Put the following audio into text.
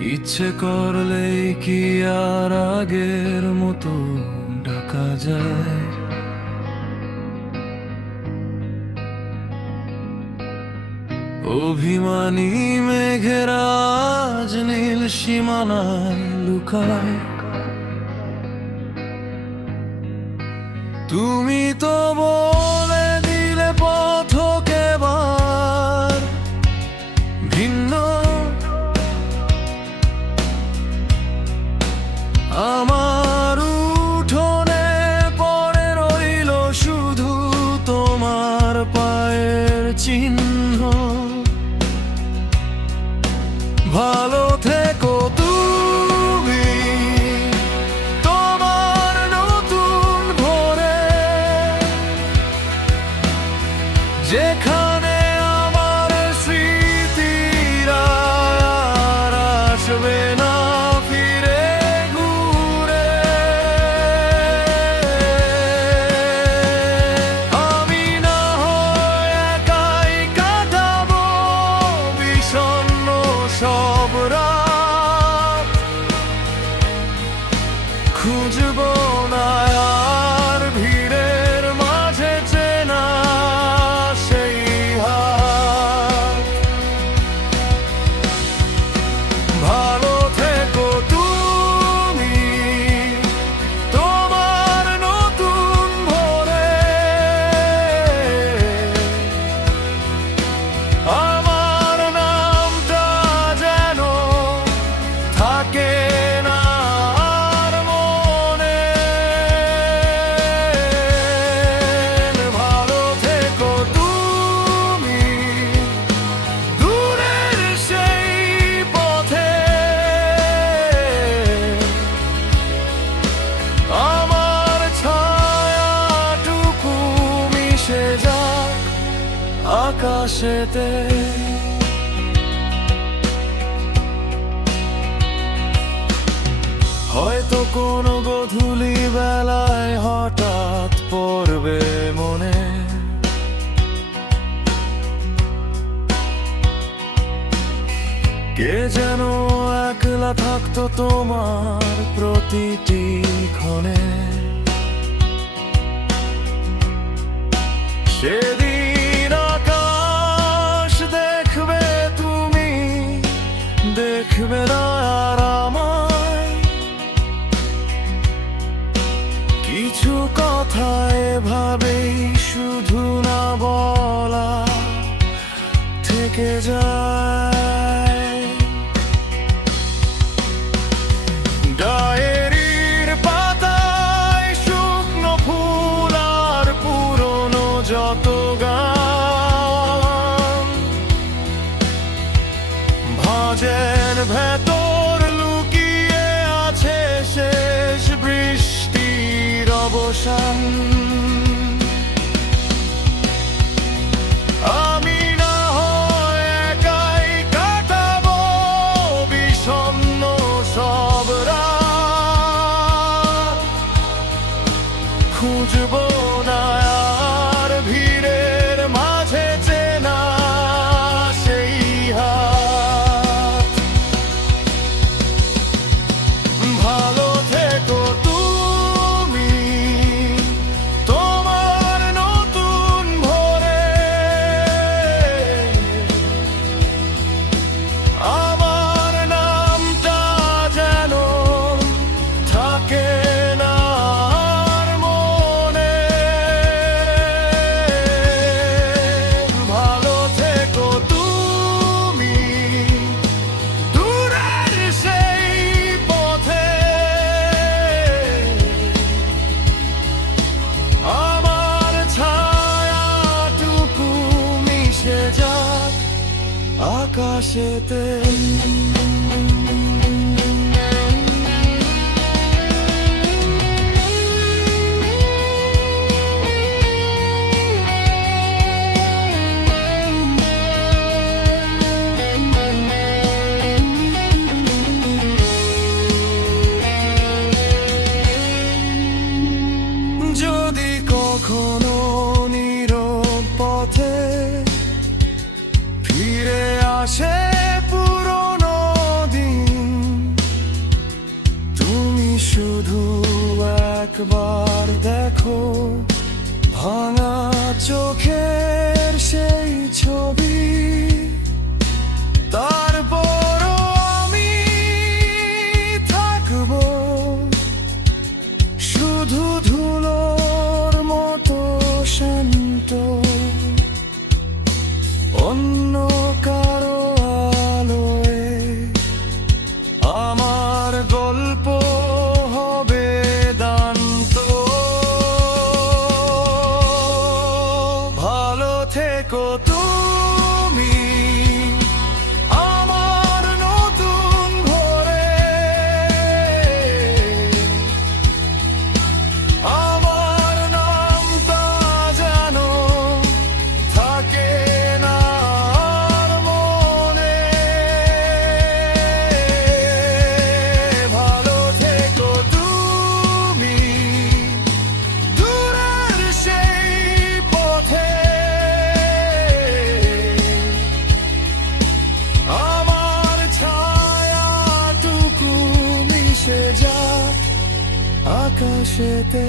ইচ্ছে করলেই কি আর আগের মতো ডাকা যায়? অভিমানী মেঘেরা আজ নীল সীমানায় লুকায়। তুমি তো বলে দিলে পথ কেবার ভিন্ন। আমার উঠোনে পড়ে রইল শুধু তোমার পায়ের চিহ্ন। ভালো থেকো তুমি তোমার নতুন ভোরে, যেখানে আমার স্মৃতিরা আর আসবে না ফিরে ঘুরে। আমি না হয় একাই কাটাবো বিষণ্ণ সব রাত, খুঁজবো না আর ভিড়ের মাঝে চেনা সেই হাত। ভালো থেকো তুমি তোমার নতুন ভোরে, আমার নামটা যেন থাকে না আর মনে। ভালো থেকো তুমি দূরের সেই পথে, আমার ছায়াটুকু মিশে যাক আকাশেতে। হয়তো কোনো গধূলি বেলায় হঠাৎ পড়বে মনে, কে যেন একলা থাকতো তোমার প্রতিটি ক্ষণে। সেদিন আকাশ দেখবে তুমি, দেখবে না আর আমায়। কিছু কথা এভাবেই শুধু না বলা থেকে যায়। ডায়েরির পাতায় শুকনো ফুল আর পুরনো যত গান ভাঁজের ভেতর লুকিয়ে আছে শেষ বৃষ্টির অবসান। আমি না হয় একাই কাটাবো বিষণ্ণ সব রাত, খুঁজবো না আর ভিড়ের মাঝে চেনা সেই হাত। ভালো থেকো তুমি তোমার নতুন ভোরে, আমার নামটা যেন থাকে না আর মনে। ভালো থেকো তুমি দূরের সেই পথে, আমার ছায়াটুকু মিশে যাক আকাশেতে। যদি কখনো নীরব পথে ফিরে আসে পুরো শুধু একবার দেখো ভাঙা চোখের সেই ছবি, তারপরও আমি থাকবো শুধু ধুলোর মতো শান্ত, অন্য কারো আলোয় আমার গল্প হবে দান্ত। ভালো থেকো তুমি আমার নতুন ঘরে, আমার নামটা যেন থাকে না আর মনে। ভালো থেকো তুমি দূরের সেই পথে, আমার ছায়াটুকু মিশে যাক আকাশেতে।